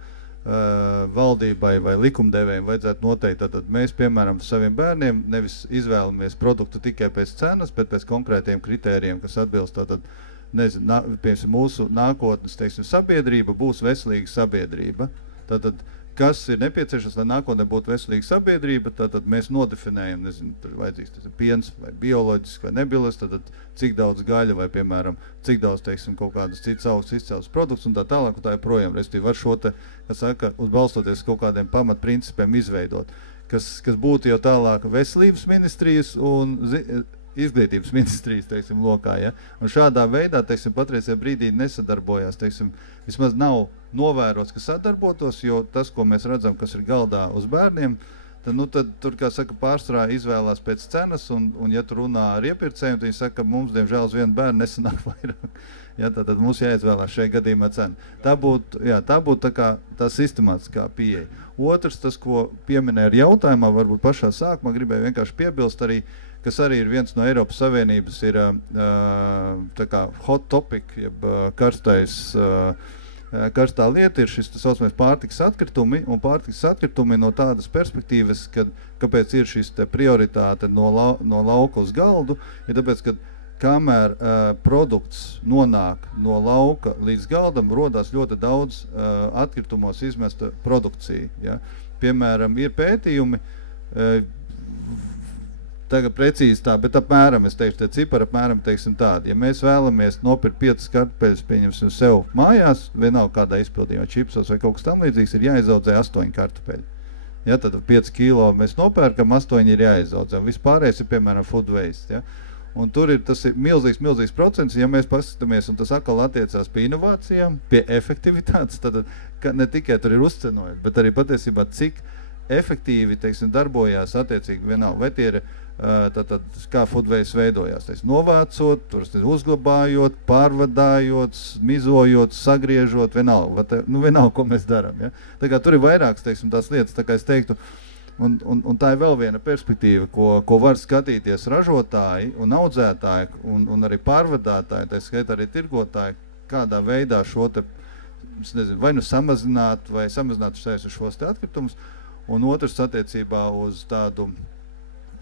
valdībai vai likumdevējiem vajadzētu noteikt. Tātad mēs, piemēram, saviem bērniem nevis izvēlamies produktu tikai pēc cenas, bet pēc konkrētiem kritērijiem, kas atbilst tātad, piemēram, mūsu nākotnes, teiksim, sabiedrība būs veselīga sabiedrība. Tātad, kas ir nepieciešams, lai nākotnē būtu veselīga sabiedrība, tad mēs nodefinējam, tur vajadzīgs tas ir piens vai bioloģisks vai nebioloģisks, tad cik daudz gaļa vai, piemēram, cik daudz, teiksim, kaut kādas citas augstas izcelsmes produkts un tā tālāk, un tā joprojām, respektīvi var šo te, kas saka, uzbalstoties kaut kādiem pamatprincipiem izveidot, kas būtu jau tālāk veselības ministrijas un izglītības ministrijas, teiksim, lokā, ja? Un šādā veidā, teiksim, patreizajā brīdī nesadarbojās, teiksim, vismaz nav novērots, ka sadarbotos, jo tas, ko mēs redzam, kas ir galdā uz bērniem, tad tur, kā saka, pārsvarā izvēlās pēc cenas, un ja tur runā ar iepirkējiem, tad viņi saka, ka mums, diemžēl, uz vienu bērnu nesanāk vairāk. Ja, tad mums jāizvēlās šajā gadījumā cena. Tā būtu tā sistemātiskā pieeja. Otrs, tas, ko pieminēja ar jautājumā, varbūt pašā sākumā gribēju vienkārši piebilst arī, kas arī ir viens no Eiropas Savienības, ir tā kā hot topic, jeb karstā lieta ir šis tā saucamais pārtikas atkritumi, un pārtikas atkritumi no tādas perspektīvas, kāpēc ir šis te prioritāte no lauka uz galdu, ir tāpēc, ka kamēr produkts nonāk no lauka līdz galdam, rodās ļoti daudz atkritumos izmesta produkcija. Ja? Piemēram, ir pētījumi, tagad precīzi tā, bet apmēram, es teikšu, te cipari apmēram, teiksim tādi. Ja mēs vēlamies nopirkt 5 kartupeļus, pieņemsim sev mājās, vienalga kādā izpildījumā, čipsos vai kaut kas tam līdzīgs, ir jāizaudzē 8 kartupeļi. Ja, tad 5 kilo mēs nopērkam, 8 ir jāizaudzē. Vispārējais ir, piemēram, food waste. Ja. Un tur tas ir milzīgs procents, ja mēs paskatāmies, un tas atkal attiecās pie inovācijām, pie efektivitātes, tad ne tikai tur ir uzcenojot, bet arī patiesībā cik efektīvi, teiksim, darbojās attiecīgi vienalga, vai tie ir kā food waste veidojās, teiksim, novācot, tur uzglabājot, pārvadājot, mizojot, sagriežot, vienalga, ko mēs darām. Ja? Tā kā tur ir vairākas, teiksim, tās lietas, tā kā es teiktu, un tā ir vēl viena perspektīva, ko var skatīties ražotāji un audzētāji un arī pārvadātāji, tā skaitā arī tirgotāji, kādā veidā šo te, vai nu samazināt šos te atkritumus, un otrs attiecībā uz tādu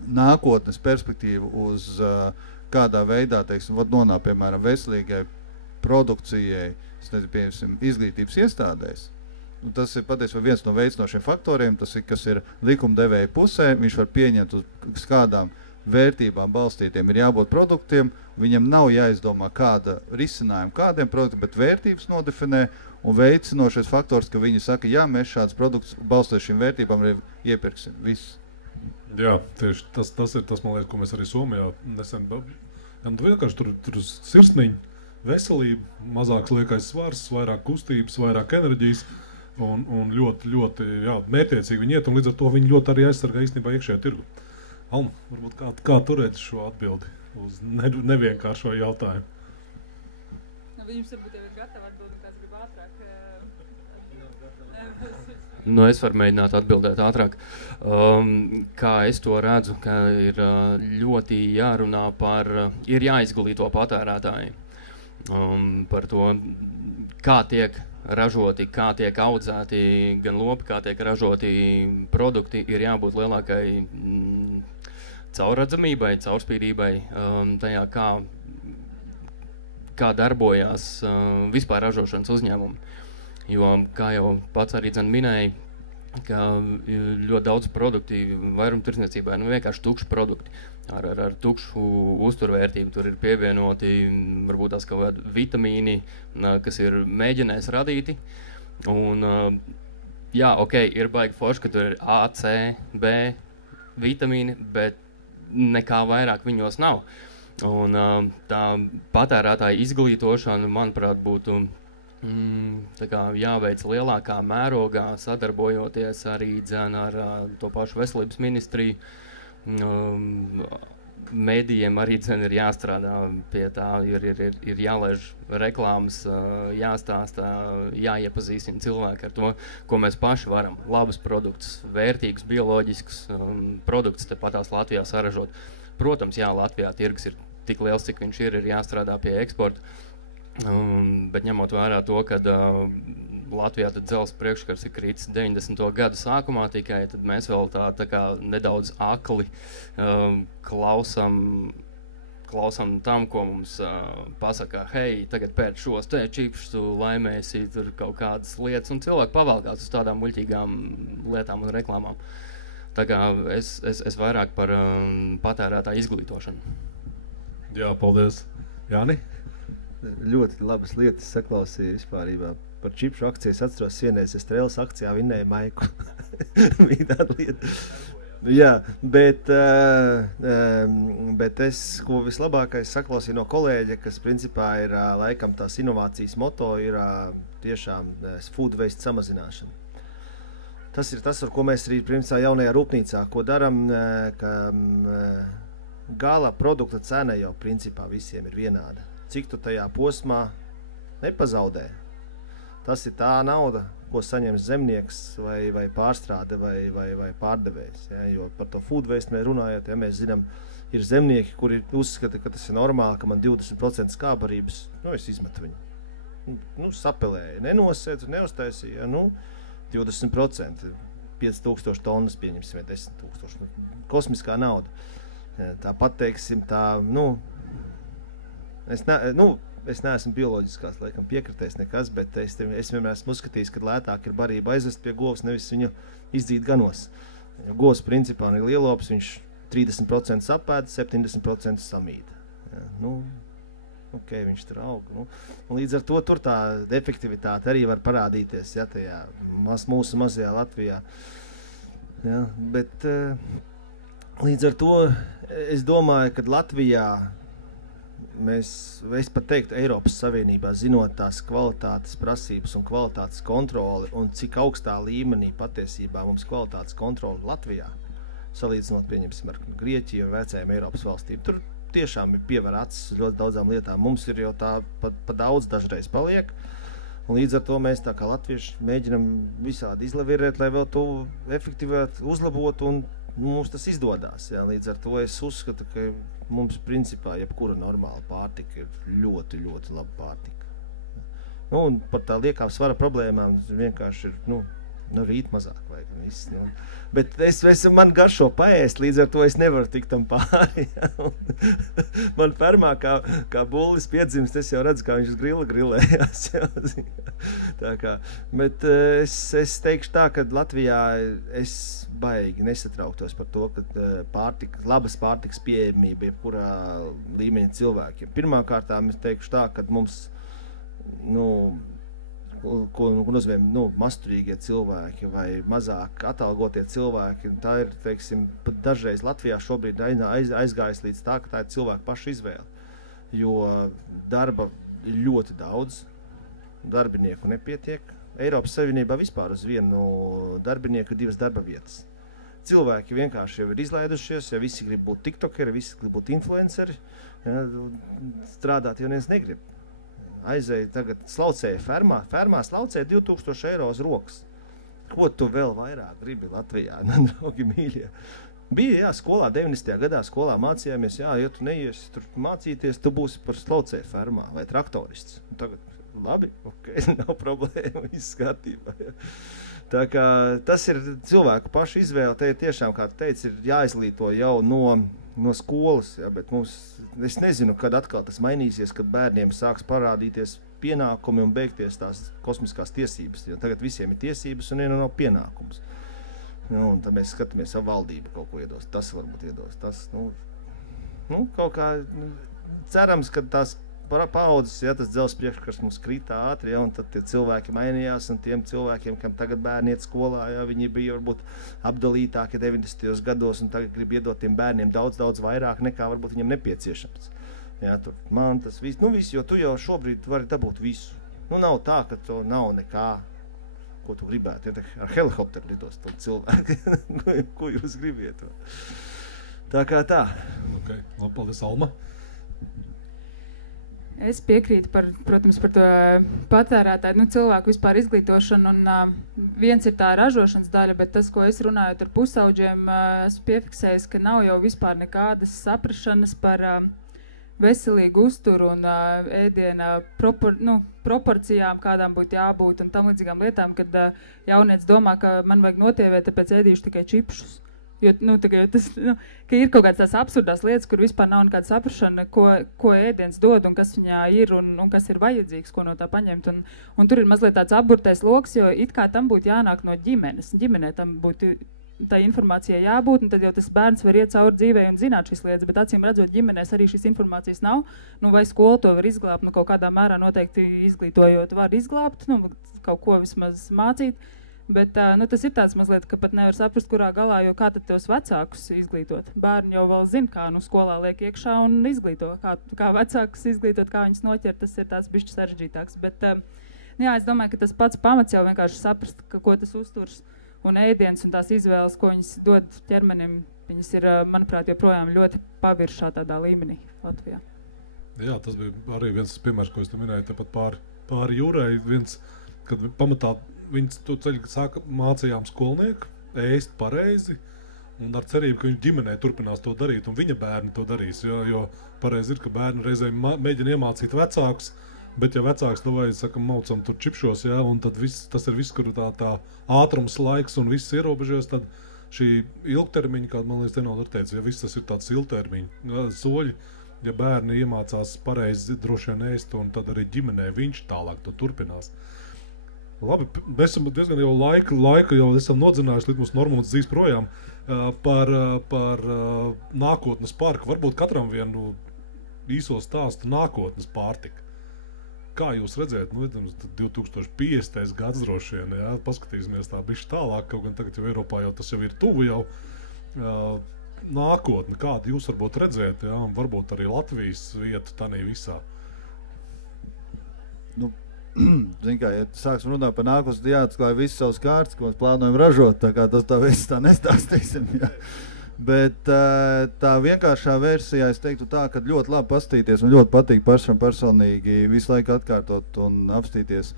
nākotnes perspektīvu, uz kādā veidā, teiksim, nonāk, piemēram, veselīgai produkcijai, piemēram, izglītības iestādēs. Un tas ir patiesībā viens no veicinošiem faktoriem, tas ir, kas ir likumdevēja pusē, viņš var pieņemt uz kādām vērtībām balstītiem ir jābūt produktiem, viņam nav jāizdomā kāda risinājuma kādiem produktiem, bet vērtības nodefinē un veicinošais faktors, ka viņi saka, jā, mēs šāds produkts balstoties šīm vērtībām arī iepirksim. Viss. Jā, tieši tas ir tas, man liekas, ko mēs arī Somijā nesen, vienkārši tur sirsniņi, veselība, mazāks liekais svars, vairāk kustības, vairāk enerģijas un ļoti mērķiecīgi viņi iet, un līdz ar to viņi ļoti arī aizsargā īstenībā iekšējo tirgu. Alma, varbūt kā turēt šo atbildi uz nevienkāršo jautājumu? Jums varbūt jau ir gatava atbildi, kāds grib ātrāk. Es varu mēģināt atbildēt ātrāk. Kā es to redzu, ka ir ļoti jārunā ir jāizglīto patērētāji par to, kā tiek ražoti, kā tiek audzēti gan lopi, kā tiek ražoti produkti, ir jābūt lielākai caurredzamībai, caurspīdībai, tajā kā darbojās vispār ražošanas uzņēmumi. Jo, kā jau pats arī minēja, ka ļoti daudz produkti vairumtirdzniecībā ir vienkārši tukši produkti. ar tukšu uzturvērtību. Tur ir pievienoti varbūt tās kaut kādi vitamīni, kas ir mēģinājis radīti. Un, jā, ok, ir baigi forši, ka tur ir A, C, B vitamīni, bet nekā vairāk viņos nav. Un tā patērētāja izglītošana, manuprāt, būtu tā kā jāveic lielākā mērogā, sadarbojoties arī ar to pašu veselības ministriju. Mēdījiem arī ir jāstrādā pie tā, ir jālaiž reklāmas, jāstāstā, jāiepazīstina cilvēki ar to, ko mēs paši varam. Labus produktus, vērtīgus, bioloģiskus produktus tepatās Latvijā saražot. Protams, jā, Latvijā tirgus ir tik liels, cik viņš ir jāstrādā pie eksporta. Bet ņemot vērā to, ka Latvijā tad dzelzs priekškars ir krītis 90. gadu sākumā tikai, tad mēs vēl tā kā nedaudz akli klausam tam, ko mums pasaka, hei, tagad pēc šos te čipšus, tu laimēsi tur kaut kādas lietas, un cilvēki pavalkās uz tādām muļķīgām lietām un reklāmām. Tā kā es vairāk par patērētāju izglītošanu. Jā, paldies. Jāni? Ļoti labas lietas saklausīju vispārībā. Par čipšu akciju es atceros vienreiz, es Trēles akcijā vinnēju maiku. Bija tāda lieta. Jā, bet es, ko vislabākais saklausīju no kolēģa, kas principā ir laikam tās inovācijas moto, ir tiešām food waste samazināšana. Tas ir tas, ar ko mēs arī principā jaunajā rūpnīcā, ko daram, ka gala produkta cena jau principā visiem ir vienāda. Cik tu tajā posmā nepazaudē. Tas ir tā nauda, ko saņem zemnieks vai pārstrāde vai pārdevējs. Ja? Jo par to food waste mēs runājot, ja mēs zinām, ir zemnieki, kuri uzskata, ka tas ir normāli, ka man 20% skābarības, es izmetu viņu. Sapelēju, nenosēdu, neuztaisīju, 20%, 5000 tonnas pieņemsim, vai 10 000, kosmiskā nauda. Tāpat, teiksim, es neesmu bioloģiskās, laikam, piekritējis nekas, bet es vienmēr esmu uzskatījis, ka lētāk ir barība aizvest pie govs, nevis viņu izdzīt ganos. Jo govs principā ir lielops, viņš 30% sapēda, 70% samīda. Ja, ok, viņš tur aug. Un līdz ar to tur tā efektivitāte arī var parādīties, ja, tajā mūsu mazajā Latvijā. Ja, bet līdz ar to es domāju, ka Latvijā es pat teiktu Eiropas Savienībā, zinot tās kvalitātes prasības un kvalitātes kontroli un cik augstā līmenī patiesībā mums kvalitātes kontroli Latvijā, salīdzinot, pieņemsim, ar Grieķiju un vecajām Eiropas valstīm. Tur tiešām ir pievar acis uz ļoti daudzām lietām. Mums ir jau tā pa daudz dažreiz paliek. Un līdz ar to mēs tā kā latvieši mēģinam visādi izlavirēt, lai vēl to efektivēt, uzlabot, un mums tas izdodās. Jā. Līdz ar to es uzskatu, ka mums principā jebkura normāla pārtika ir ļoti, ļoti laba pārtika. Un par tā liekā svara problēmām vienkārši ir, rīt mazāk vajag. Bet man garšo paēst, līdz ar to es nevaru tikt tam pāri. Man fermā kā bullis piedzimst, es jau redzu, kā viņš uz grila grilējās. Tā kā, bet es teikšu tā, ka Latvijā es baigi nesatrauktos par to, ka labas pārtikas pieejamība jebkurā līmeņa cilvēkiem. Pirmkārtām es teikšu tā, ka mums, ko nozīmē, masturīgie cilvēki vai mazāk atalgotie cilvēki, tā ir, teiksim, pat dažreiz Latvijā šobrīd aizgājis līdz tā, ka tā ir cilvēku pašu izvēle, jo darba ļoti daudz, darbinieku nepietiek. Eiropas Savienībā vispār uz vienu darbinieku 2 darba vietas. Cilvēki vienkārši jau ir izlaidušies, ja visi grib būt tiktokeri, visi grib būt influenceri, ja, strādāt jau neviens negrib. Aizēja tagad slaucēja fermā slaucēja 2000 eiro uz rokas. Ko tu vēl vairāk gribi Latvijā, draugi mīļie? Bija, jā, skolā, 90. gadā skolā mācījāmies, jā, ja tu neiesi tur mācīties, tu būsi par slaucēju fermā vai traktorists. Un tagad, labi, ok, nav problēma, viss kārtībā. Tā kā tas ir cilvēku pašu izvēle, te tiešām, kā tu teici, ir jāizglīto jau no skolas, ja, bet es nezinu, kad atkal tas mainīsies, kad bērniem sāks parādīties pienākumi un beigties tās kosmiskās tiesības. Jo tagad visiem ir tiesības un nav pienākums. Un tad mēs skatāmies, savu valdību kaut ko iedos. Tas varbūt iedos. Tas, kaut kā cerams, ka tās paudzes, ja tas dzels priekškars mums krita ātri, ja, un tad tie cilvēki mainījās, un tiem cilvēkiem, kam tagad bērni iet skolā, ja, viņi bija varbūt apdalītāki 90. gados, un tagad grib iedot tiem bērniem daudz vairāk nekā varbūt viņam nepieciešams. Ja, tur man tas viss, viss, jo tu jau šobrīd vari dabūt visu. Nav tā, ka to nav nekā, ko tu gribētu. Ja, ar helikopteru lidos to cilvēku. Ko jūs gribiet? Tā kā tā. Okay. Paldies, Alma. Es piekrītu, protams, par to patērētāju, cilvēku vispār izglītošanu, un viens ir tā ražošanas daļa, bet tas, ko es runājot ar pusauģiem, esmu piefiksējis, ka nav jau vispār nekādas saprašanas par veselīgu uzturu un ēdiena proporcijām, kādām būtu jābūt un tam līdzīgām lietām, kad jaunieci domā, ka man vajag notievēt, tāpēc ēdīšu tikai čipšus. Jo tas, ka ir kaut kāds tās absurdās lietas, kur vispār nav nekāda saprašana, ko ēdiens dod un kas viņā ir un kas ir vajadzīgs, ko no tā paņemt. Un tur ir mazliet tāds apburtais loks, jo it kā tam būtu jānāk no ģimenes. Ģimenē tam būtu tā informācija jābūt, un tad jau tas bērns var iet cauri dzīvē un zināt šīs lietas, bet acīm redzot, ģimenēs arī šīs informācijas nav. Vai skola to var izglābt, kaut kādā mērā noteikti izglītojot var izglābt, kaut ko vismaz mācīt. Bet tas ir tāds mazliet, ka pat nevar saprast, kurā galā, jo kā tad tos vecākus izglītot. Bērni jau vēl zina, kā skolā liek iekšā un izglīto. Kā vecākus izglītot, kā viņus noķert, tas ir tāds bišķi sarežģītāks. Bet jā, es domāju, ka tas pats pamats jau vienkārši saprast, ko tas uzturs un ēdiens un tās izvēles, ko viņas dod ķermenim, viņas ir, manuprāt, joprojām ļoti paviršā tādā līmenī Latvijā. Jā, tas bija arī viens piemērs, ko es te minēju, tepat pāri jūrai. Kad pamatā viņas to ceļu mācījām skolnieku, ēst pareizi, un ar cerību, ka viņš ģimenē turpinās to darīt, un viņa bērni to darīs. Jo pareizi ir, ka bērni reizēm mēģina iemācīt vecākus, bet ja vecāks to vajag, maucam tur čipšos, ja, un tad tas ir viss, kur tā ātrums, laiks un viss ierobežojas, tad šī ilgtermiņa, kāda man liekas, te nav teicis, ja viss tas ir tāds ilgtermiņa soļi, ja bērni iemācās pareizi droši vien ēst, un tad arī ģimenē viņš tālāk to turpinās. Labi, mēs esam diezgan jau laiku jau esam nodzinājuši, līdz mums Normons dzīs projām par nākotnes parku. Varbūt katram vienu īso stāstu nākotnes pārtika. Kā jūs redzēt, 2050. gads droši vien, ja, paskatīsimies tā bišķi tālāk, kaut gan tagad jau Eiropā jau tas jau ir tuvu jau nākotne, kādu jūs varbūt redzēt, ja, un varbūt arī Latvijas vietu tanī visā. Zin kā, ja sāksim runāt par nākotnes, jāatklāja visu savus kārtas, ko mēs plānojam ražot, tā kā tas tā viss tā nestāstīsim, jā. Bet tā vienkāršā versijā es teiktu tā, ka ļoti labi pastīties un ļoti patīk pašam personīgi visu laiku atkārtot un apstīties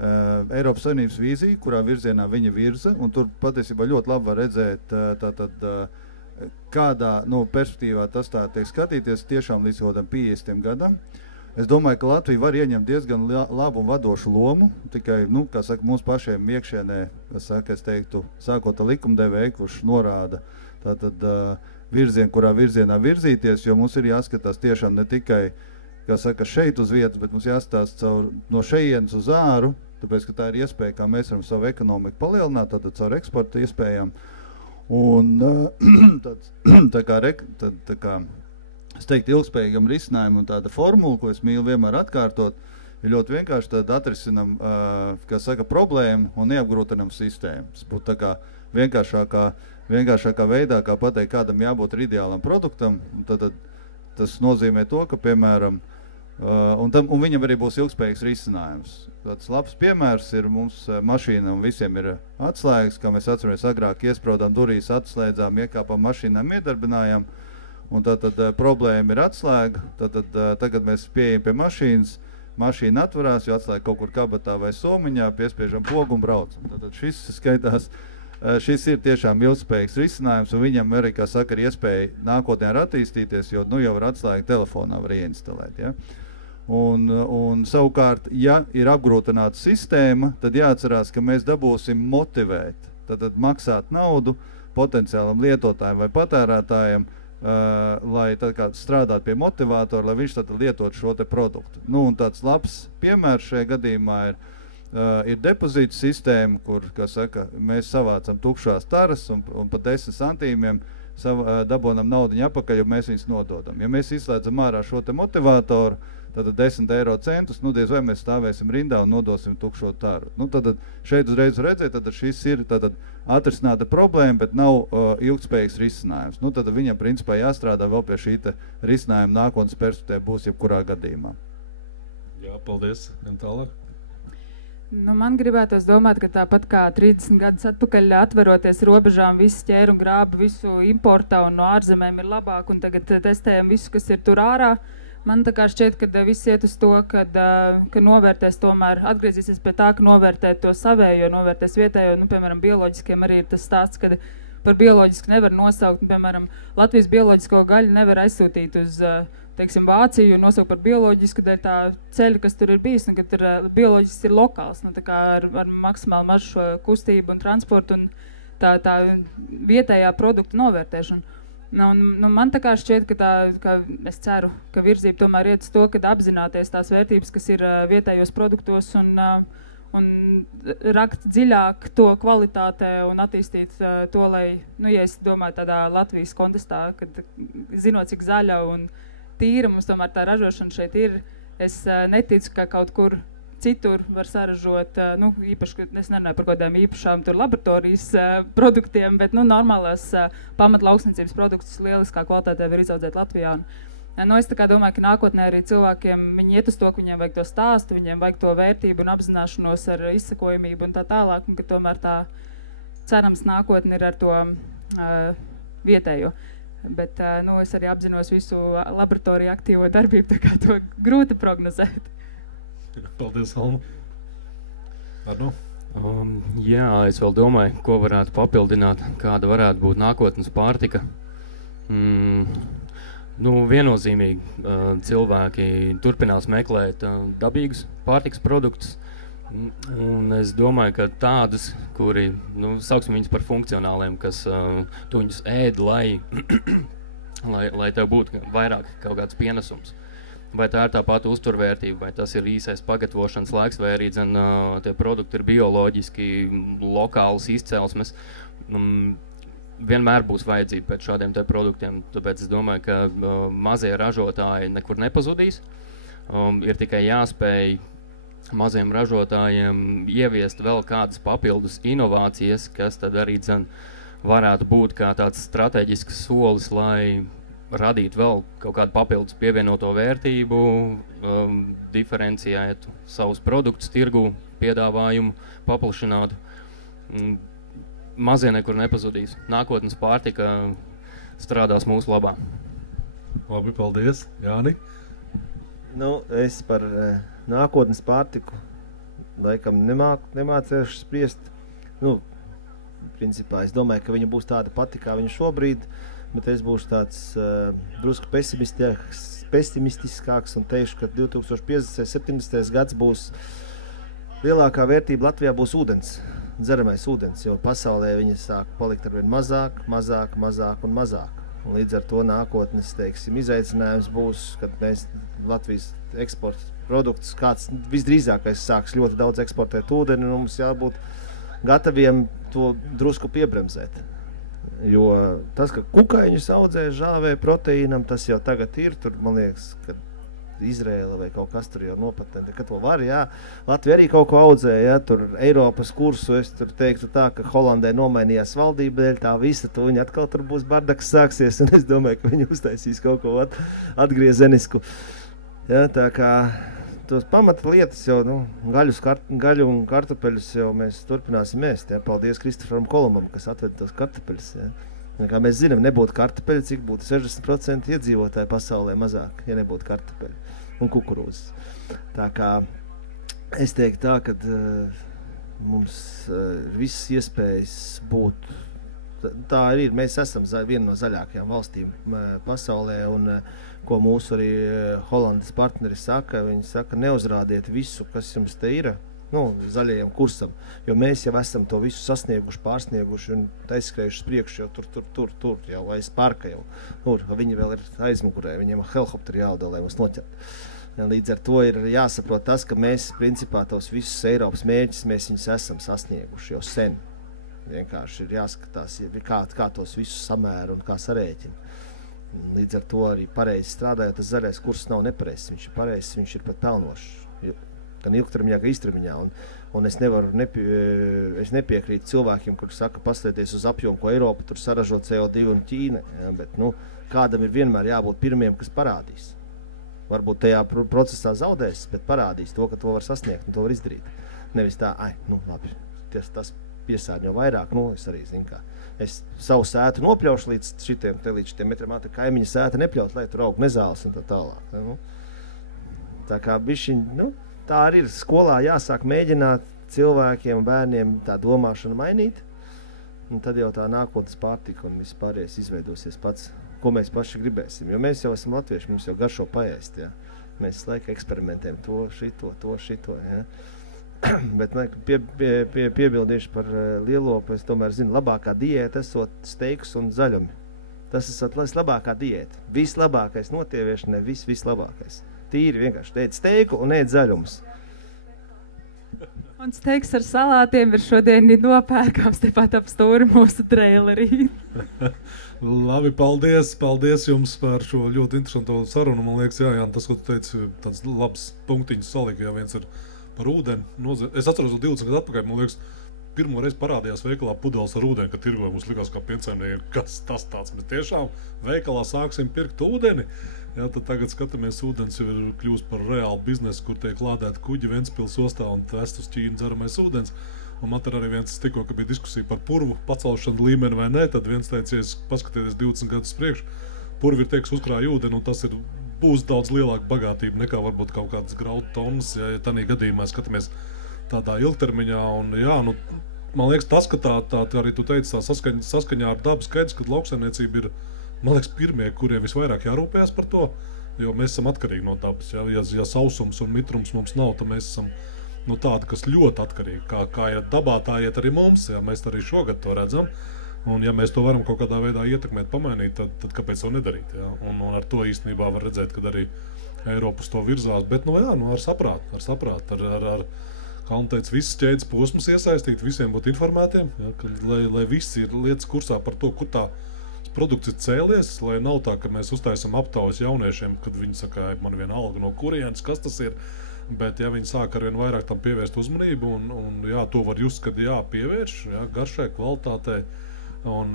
Eiropas Savienības vīziju, kurā virzienā viņa virza, un tur patiesībā ļoti labi var redzēt kādā perspektīvā tas tā tiek skatīties tiešām līdz kādam 50 gadam. Es domāju, ka Latvija var ieņemt diezgan labu un vadošu lomu, tikai, kā saka, mums pašiem iekšienē, es teiktu, sākot ar likumdevēju, kurš norāda tātad kurā virzienā virzīties, jo mums ir jāskatās tiešām ne tikai, kā saka, šeit uz vietas, bet mums jāskatās no šejienes uz āru, tāpēc, ka tā ir iespēja, kā mēs varam savu ekonomiku palielināt, tātad caur eksporta iespējām. Un tā kā es teiktu, ilgspējīgam risinājumam un tāda formula, ko es mīlu vienmēr atkārtot, ir ļoti vienkārši tad atrisinam, kā saka, problēmu un neapgrūtinam sistēmu. Tas būtu tā kā vienkāršākā veidā, kā pateikt, kādam jābūt ideālam produktam, un tad tas nozīmē to, ka, piemēram, un viņam arī būs ilgspējīgs risinājums. Tāds labs piemērs ir mums mašīnām, visiem ir atslēgas, kā mēs atceramies agrāk, iespraudām durīs, atslēdzām, iekāpām mašīnām, iedarbinājām, un tātad problēma ir atslēga, tagad mēs pieejam pie mašīnas, mašīna atvarās, jo atslēga kaut kur kabatā vai somiņā, piespiežam pogu un braucam. Tātad šis ir tiešām ilgspējīgs risinājums, un viņam arī, kā saka, ir iespēja nākotnē attīstīties, jo jau var atslēgu telefonā var ieinstalēt. Ja? Un savukārt, ja ir apgrūtināta sistēma, tad jāatcerās, ka mēs dabūsim motivēt, tad maksāt naudu potenciālam lietotājiem vai patērētājiem, lai strādāt pie motivātora, lai viņš tad lietot šo te produktu. Un tāds labs piemērs šajā gadījumā ir depozītu sistēma, kur, kā saka, mēs savācam tukšās taras un pa 10 centīmiem dabonam naudiņu apakaļ, jo mēs viņus nododam. Ja mēs izslēdzam ārā šo te motivātoru, tad 10 eiro centus, diez vai mēs stāvēsim rindā un nodosim tukšo tāru. Tad šeit uzreiz redzēt, tad šis ir atrisināta problēma, bet nav ilgtspējīgs risinājums. Tad viņam principā jāstrādā vēl pie šī risinājuma nākotnes perspektīvā būs jebkurā gadījumā. Jā, paldies. Un tālāk? Man gribētos domāt, ka tāpat kā 30 gadus atpakaļ atveroties robežām, visu ķēru un grābu, visu importā un no ārzemēm ir labāk, un tagad testējam visu, kas ir tur ārā. Man tā kā šķiet, ka viss iet uz to, ka novērtēs tomēr, atgriezīsies pie tā, ka novērtē to savējo, novērtēs vietējo, piemēram, bioloģiskiem arī ir tas stāsts, kad par bioloģisku nevar nosaukt, piemēram, Latvijas bioloģisko gaļu nevar aizsūtīt uz, teiksim, Vāciju un nosaukt par bioloģisku dēļ tā ceļa, kas tur ir bijis, un ka tur bioloģisks ir lokāls, tā kā ar maksimāli mazu šo kustību un transportu un tā vietējā produktu novērtēšanu. Man tā kā šķiet, ka es ceru, ka virzība tomēr iet uz to, kad apzināties tās vērtības, kas ir vietējos produktos un rakt dziļāk to kvalitātē un attīstīt to, lai, ja es domāju tādā Latvijas kontestā, kad zinot, cik zaļa un tīra mums tomēr tā ražošana šeit ir, es neticu, ka kaut kur citur var saražot, īpaši, es nerunāju par kādām īpašām tur laboratorijas produktiem, bet, normālās pamatlauksniecības produktus lieliskā kvalitātē var izaudzēt Latvijā. Es tā kā domāju, ka nākotnē arī cilvēkiem, viņi iet uz to, ka viņiem vajag to stāstu, viņiem vajag to vērtību un apzināšanos ar izsakojamību un tā tālāk, un ka tomēr tā cerams nākotne ir ar to vietējo. Bet, es arī apzinos visu laboratoriju aktīvo darbību, tā kā to grūti prognozēt. Paldies, Alma. Arno? Jā, es vēl domāju, ko varētu papildināt, kāda varētu būt nākotnes pārtika. Viennozīmīgi cilvēki turpinās meklēt dabīgus pārtikas produktus, un es domāju, ka tādus, kuri, sauksim viņus par funkcionāliem, kas tu viņus ēd, lai tev būtu vairāk kaut kāds pienesums. Vai tā ir tā pati uzturvērtība, vai tas ir īsais pagatavošanas laiks, vai arī tie produkti ir bioloģiski, lokālas izcelsmes. Vienmēr būs vajadzība pēc šādiem te produktiem, tāpēc es domāju, ka mazie ražotāji nekur nepazudīs. Ir tikai jāspēj maziem ražotājiem ieviest vēl kādas papildus inovācijas, kas tad arī varētu būt kā tāds strateģisks solis, lai radīt vēl kaut kādu papildus pievienoto vērtību, diferenciētu savus produktus, tirgu, piedāvājumu, paplašinātu. Mazie nekur nepazudīs. Nākotnes pārtika strādās mūsu labā. Labi, paldies. Jāni? Es par nākotnes pārtiku laikam nemācēšu spriest. Principā es domāju, ka viņa būs tāda pati, kā viņa šobrīd, bet es būšu tāds drusku pesimistiskāks un teikšu, ka 2050. 70. gads būs lielākā vērtība Latvijā būs ūdens, dzeramais ūdens, jo pasaulē viņa sāk palikt arvien mazāk un mazāk. Un līdz ar to nākotnes, izaicinājums būs, kad mēs Latvijas eksporta produktus, kāds visdrīzākais sāks ļoti daudz eksportēt ūdeni, un mums jābūt gataviem to drusku piebremzēt. Jo tas, ka kukaiņus audzē žāvē proteīnam, tas jau tagad ir, tur, man liekas, ka Izrēla vai kaut kas tur jau nopatentē, ka to var, jā. Latvija arī kaut ko audzē, jā, tur Eiropas kursu, es tur teiktu tā, ka Holandē nomainījās valdība dēļ, tā visa, to viņa atkal tur būs bardaks sāksies, un es domāju, ka viņi uztaisīs kaut ko atgriezenisku. Jā, tā kā tos pamata lietas jau, gaļu un kartupeļus jau mēs turpināsim ēst, jā. Paldies Kristoferam Kolumbam, kas atveda tos kartupeļus, jā. Kā mēs zinām, nebūtu kartupeļi, cik būtu 60% iedzīvotāji pasaulē mazāk, ja nebūtu kartupeļi un kukurūzes. Tā kā es teiktu tā, ka mums visas iespējas būt, tā arī ir, mēs esam viena no zaļākajām valstīm pasaulē, un ko mūsu arī Holandas partneri saka, viņi saka, neuzrādiet visu, kas jums te ir, zaļajam kursam, jo mēs jau esam to visu sasnieguši, pārsnieguši un aizskrējuši priekšu jau tur, jau aiz parka jau. Viņi vēl ir aizmugurē, viņiem helikopteri jāudo, lai mums noķert. Līdz ar to ir jāsaprot tas, ka mēs, principā, tos visus Eiropas mērķus, mēs viņus esam sasnieguši jau sen. Vienkārši ir jāskatās, kā tos visus samēra un kā sarēķina. Līdz ar to arī pareizi strādājot, tas zaļais kurs nav nepareizs, viņš ir pareizs, viņš ir pat pelnošs. Gan ilgtermiņā, gan īstermiņā. Un es nepiekrītu cilvēkiem, kuri saka, paskatieties uz apjomu, ko Eiropa tur saražo CO2 un Ķīna. Ja, bet kādam ir vienmēr jābūt pirmiem, kas parādīs. Varbūt tajā procesā zaudēs, bet parādīs to, ka to var sasniegt un to var izdarīt. Nevis tā, labi, tas piesārņo vairāk, es arī zinu, kā. Es savu sētu nopļaušu līdz šitiem metriem, kaimiņa sēta nepļaut, lai tur aug nezāles un tā tālāk. Tā kā bišķiņ, tā arī ir skolā jāsāk mēģināt cilvēkiem, bērniem tā domāšanu mainīt, un tad jau tā nākotnes pārtika un viss pārējais izveidosies pats, ko mēs paši gribēsim. Jo mēs jau esam latvieši, mums jau garšo paēst, ja. Mēs laika eksperimentējam to, šito, ja. Bet piebildīšu par lielopu, es tomēr zinu, labākā diēta esot steiks un zaļumi. Tas esot labākā diēta. Vislabākais notieviešanai, vislabākais. Tīri vienkārši ēd steiku un ēd zaļumus. Un steiks ar salātiem ir šodien nopērkams tepat ap stūri mūsu trailerī. Labi, paldies jums par šo ļoti interesanto sarunu. Man liekas, jā, tas, ko tu teici, tāds labs punktiņš salika, ja viens ir par ūdeni. Es atceros 20 gadu atpakaļ, man liekas, pirmo reizi parādījās veikalā pudeles ar ūdeni, kad tirgoja mums likās kā piensaimniekiem, kas tas tāds. Mēs tiešām veikalā sāksim pirkt ūdeni. Jā, tad tagad skatāmies, ūdens jau ir kļūst par reālu biznesu, kur tiek lādēti kuģi Ventspils ostā un vest uz Ķīnu dzeramais ūdens. Un man tur arī viens tikko, ka bija diskusija par purvu pacelšanu līmeni vai ne, tad viens teicies, paskatieties 20 gadus priekš, purvi ir teiks uzkrāja ūdeni un tas būs daudz lielāka bagātība nekā varbūt kaut kādas graudu tonnas, ja tādā gadījumā skatāmies tādā ilgtermiņā. Un, jā, man liekas, tas, ka tā arī tu teici, tā saskaņā ar dabu skaidrs, ka lauksaimniecība ir, man liekas, pirmie, kuriem visvairāk jārūpējas par to, jo mēs esam atkarīgi no dabas. Ja sausums un mitrums mums nav, tad mēs esam tādi, kas ļoti atkarīgi. Kā iet dabā, tā iet arī mums, ja mēs arī šogad to redzam. Un ja mēs to varam kaut kādā veidā ietekmēt, pamainīt, tad kāpēc to nedarīt? Ja? Un ar to īstenībā var redzēt, kad arī Eiropas to virzās. Bet, ar saprātu, kā un teica, visas ķēdes posmus iesaistīt, visiem būt informētiem, ja? Lai visi ir lietas kursā par to, kur tā produkts ir cēlies, lai nav tā, ka mēs uztaisam aptaujas jauniešiem, kad viņi saka, man vienalga no kurienes, kas tas ir. Bet ja viņi sāk arvien vairāk tam pievērst uzmanību, un jā, to var just, kad pievērš, jā, garšai, kvalitātei, un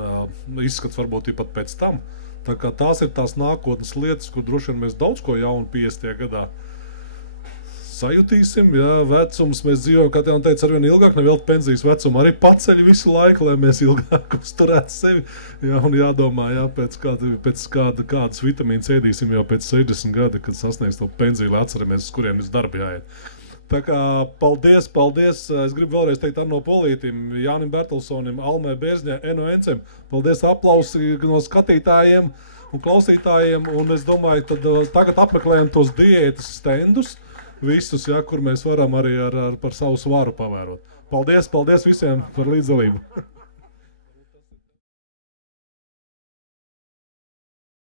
izskats varbūt ir pat pēc tam. Tā kā tās ir tās nākotnes lietas, kur droši vien mēs daudz ko jaunu 50. gadā sajutīsim, jā, vecums mēs dzīvojam, kā tev teica, arvien ilgāk, nevēlt pensijas vecumu arī paceļ visu laiku, lai mēs ilgāk uzturētu sevi, jā, un jādomā, jā, pēc kādas vitamīnas ēdīsim jau pēc 60 gadi, kad sasniegs to pensiju, lai atceramies, uz kuriem uz darbu jāiet. Tā kā paldies, es gribu vēlreiz teikt Arno Polītim, Jānim Bertelssonim, Almai Bērzņai, Eno Encem, paldies aplausi no skatītājiem un klausītājiem, un es domāju, tad tagad apmeklējam tos diētas stendus, visus, ja, kur mēs varam arī par savu svaru pavērot. Paldies visiem par līdzdalību!